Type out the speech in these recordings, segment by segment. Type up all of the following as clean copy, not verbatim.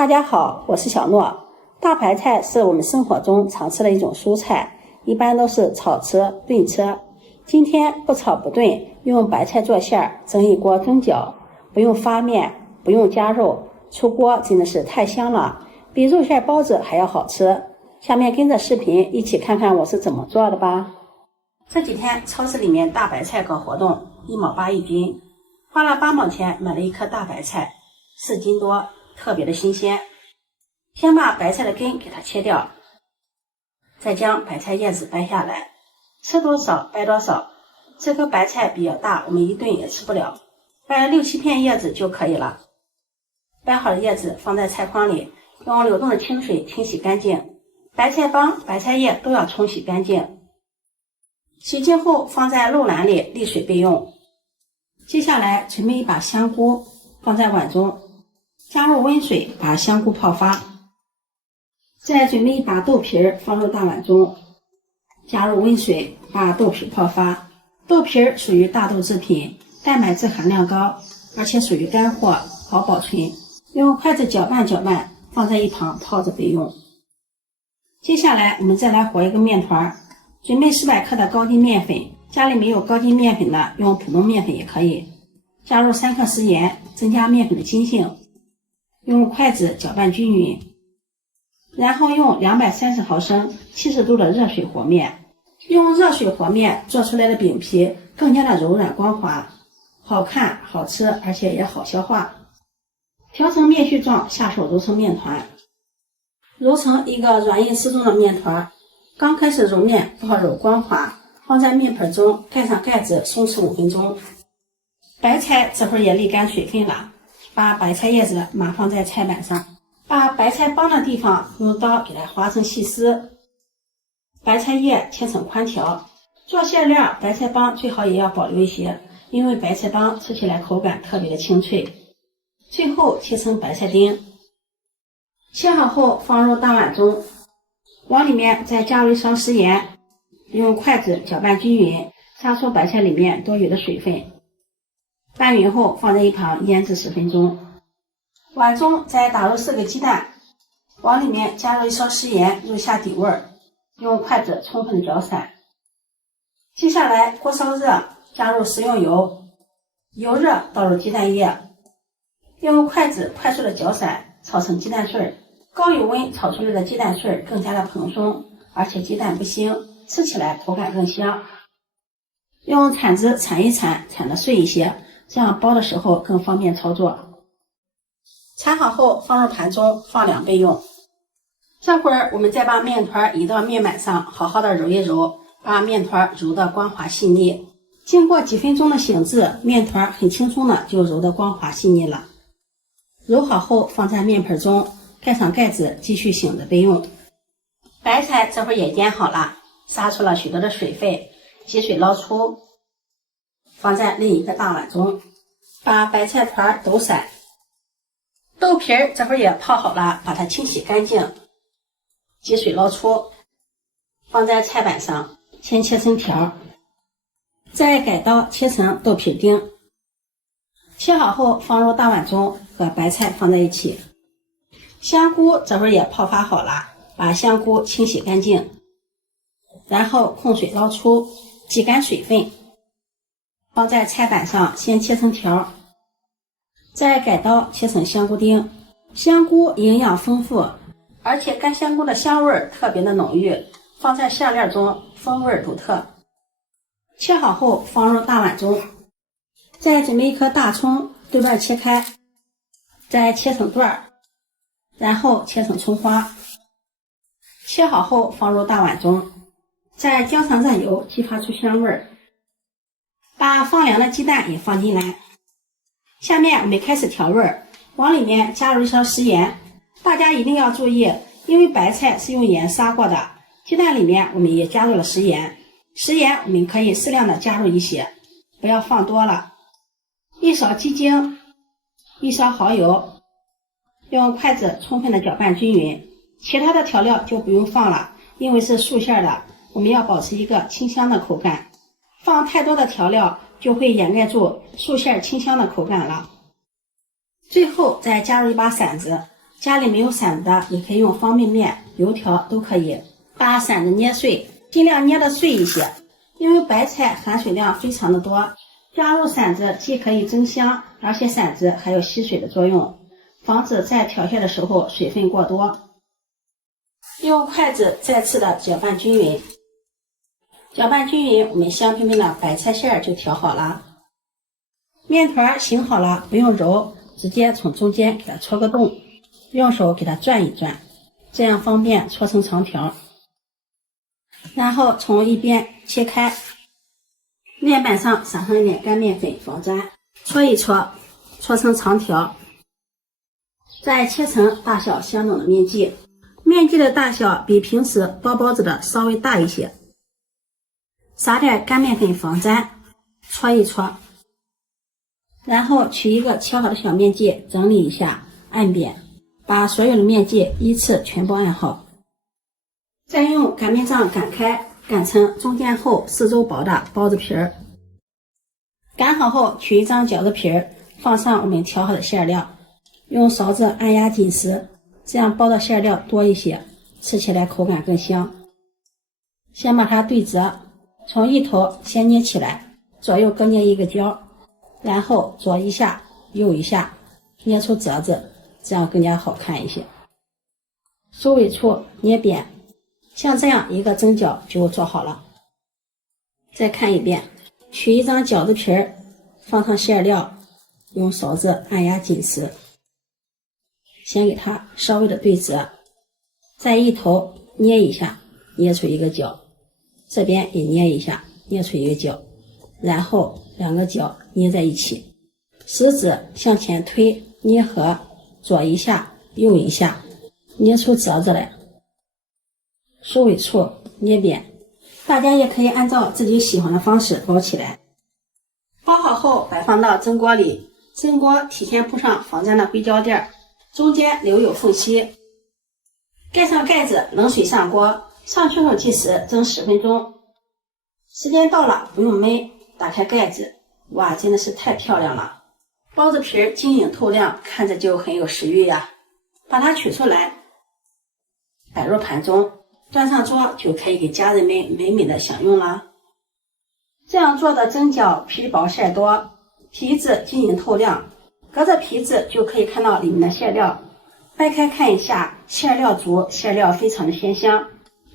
大家好，我是小諾。大白菜是我們生活中常吃的一種蔬菜，一般都是炒吃、燉吃。今天不炒不燉，用白菜做餡兒，蒸一鍋蒸餃，不用发面，不用加肉，出鍋真的是太香了，比肉馅包子還要好吃。下面跟着視頻一起看看我是怎麼做的吧。這幾天超市裡面大白菜搞活動，1毛8一斤，花了8毛錢買了一顆大白菜，4斤多，特別的新鮮。先把白菜的根給它切掉，再將白菜葉子掰下來，吃多少掰多少。這顆白菜比較大，我們一頓也吃不了，掰6、7片葉子就可以了。掰好的葉子放在菜筐裡，用流动的清水清洗乾淨，白菜幫、白菜葉都要冲洗乾淨。洗净後放在漏籃裡沥水備用。接下來準備一把香菇，放在碗中，加入溫水把香菇泡發。再準備一把豆皮放入大碗中，加入溫水把豆皮泡發。豆皮屬於大豆製品，蛋白質含量高，而且屬於乾貨，好保存。用筷子攪拌攪拌，放在一旁泡着備用。接下來我們再來和一個麵團，準備400克的高筋麵粉，家裡沒有高筋麵粉的，用普通麵粉也可以。加入3克食鹽，增加麵粉的筋性。用筷子攪拌均勻，然後用230毫升70度的熱水和面。用熱水和面做出來的餅皮更加的柔軟光滑，好看好吃，而且也好消化。調成面絮狀，下手揉成面團，揉成一個軟硬適中的面團。剛開始揉面不好揉光滑，放在面盆中，蓋上蓋子鬆弛5分鐘。白菜這會兒也瀝乾水分了，把白菜葉子碼放在菜板上，把白菜幫的地方用刀給它劃成細絲，白菜葉切成寬條。做餡料，白菜幫最好也要保留一些，因為白菜幫吃起來口感特別的清脆。最後切成白菜丁，切好後放入大碗中，往裡面再加入1勺食鹽，用筷子攪拌均勻，殺出白菜裡面多餘的水分。拌勻後放在一旁醃制10分鐘。碗中再打入4個雞蛋，往裡面加入1勺食鹽，入下底味，用筷子充分的攪散。接下來鍋燒熱，加入食用油，油熱倒入雞蛋液，用筷子快速的攪散，炒成雞蛋碎。高油溫炒出來的雞蛋碎更加的蓬鬆，而且雞蛋不腥，吃起來口感更香。用鏟子鏟一鏟，鏟得碎一些，這樣包的時候更方便操作。鏟好後放入盤中放涼備用。這會兒我們再把麵團移到面板上，好好的揉一揉，把麵團揉得光滑細膩。經過幾分鐘的醒製，麵團很輕鬆的就揉得光滑細膩了。揉好後放在面盆中，蓋上蓋子繼續醒着備用。白菜這會兒也醃好了，殺出了許多的水分，擠水撈出，放在另一個大碗中，把白菜團抖散。豆皮這會兒也泡好了，把它清洗乾淨，擠水撈出，放在菜板上，先切成條，再改刀切成豆皮丁。切好後放入大碗中，和白菜放在一起。香菇這會兒也泡發好了，把香菇清洗乾淨，然後控水撈出，擠乾水分，放在菜板上先切成條，再改刀切成香菇丁。香菇營養豐富，而且乾香菇的香味特別的濃郁，放在餡料中風味獨特。切好後放入大碗中，再準備一顆大蔥，對半切開，再切成段，然後切成蔥花。切好後放入大碗中，再澆上熱油，激發出香味。把放涼的雞蛋也放進來。下面我們開始調味，往裡面加入1勺食鹽。大家一定要注意，因為白菜是用鹽殺過的，雞蛋裡面我們也加入了食鹽。食鹽我們可以適量的加入一些，不要放多了。1勺雞精，1勺蚝油，用筷子充分的攪拌均勻。其他的調料就不用放了，因为是素馅的，我们要保持一個清香的口感。放太多的調料就會掩蓋住素餡清香的口感了。最後再加入一把馓子，家裡没有馓子的，也可以用方便面、油条都可以。把馓子捏碎，尽量捏得碎一些，因为白菜含水量非常的多，加入馓子既可以增香，而且馓子还有吸水的作用，防止在调馅的时候水分过多。用筷子再次的搅拌均匀，搅拌均匀，我们香喷喷的白菜馅就调好了。面团醒好了，不用揉，直接从中间给它戳个洞，用手给它转一转，这样方便搓成长条。然后从一邊切開，面板上撒上一點乾麵粉防粘，搓一搓，搓成長條。再切成大小相等的面劑，面劑的大小比平時包包子的稍微大一些。撒點乾麵粉防粘，搓一搓。然後取一個切好的小面劑，整理一下，按扁，把所有的面劑依次全部按好。再用擀面杖擀開，擀成中間厚、四周薄的包子皮兒。擀好後，取一張饺子皮兒，放上我們調好的餡料，用勺子按壓緊實，這樣包的餡料多一些，吃起來口感更香。先把它對折，從一頭先捏起來，左右各捏一個角，然後左一下，右一下，捏出褶子，這樣更加好看一些。收尾處捏扁。像這樣一個蒸餃就做好了。再看一遍，取一張餃子皮兒，放上餡料，用勺子按壓緊實，先給它稍微的對折，再一頭捏一下，捏出一個角，這邊也捏一下，捏出一個角，然後兩個角捏在一起，食指向前推，捏合，左一下，右一下，捏出褶子來。收尾處捏扁，大家也可以按照自己喜歡的方式包起來。包好後擺放到蒸鍋裡，蒸鍋提前鋪上防粘的硅膠墊，中間留有縫隙。蓋上蓋子，冷水上鍋，上去後計時蒸10分鐘。時間到了，不用燜，打開蓋子，哇，真的是太漂亮了！包子皮兒晶瑩透亮，看着就很有食慾呀。把它取出來，擺入盤中。端上桌就可以給家人們美美的享用了。這樣做的蒸餃皮薄餡多，皮子晶瑩透亮，隔着皮子就可以看到裡面的餡料。掰開看一下，餡料足，餡料非常的鮮香。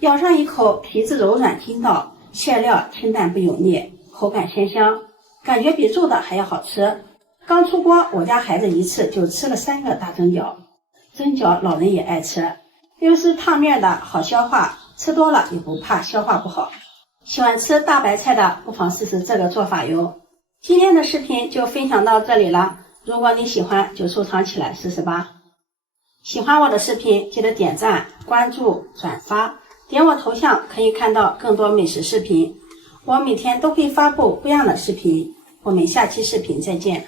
咬上一口，皮子柔軟筋道，餡料清淡不油膩，口感鮮香，感覺比做的還要好吃。剛出鍋，我家孩子一次就吃了3個大蒸餃。蒸餃老人也愛吃。又是燙面的，好消化，吃多了也不怕消化不好。喜歡吃大白菜的，不妨試試這個做法喲。今天的視頻就分享到這裡了，如果你喜歡就收藏起來試試吧。喜歡我的視頻記得點讚、關注、轉發，點我頭像可以看到更多美食視頻。我每天都會發布不一樣的視頻，我們下期視頻再見。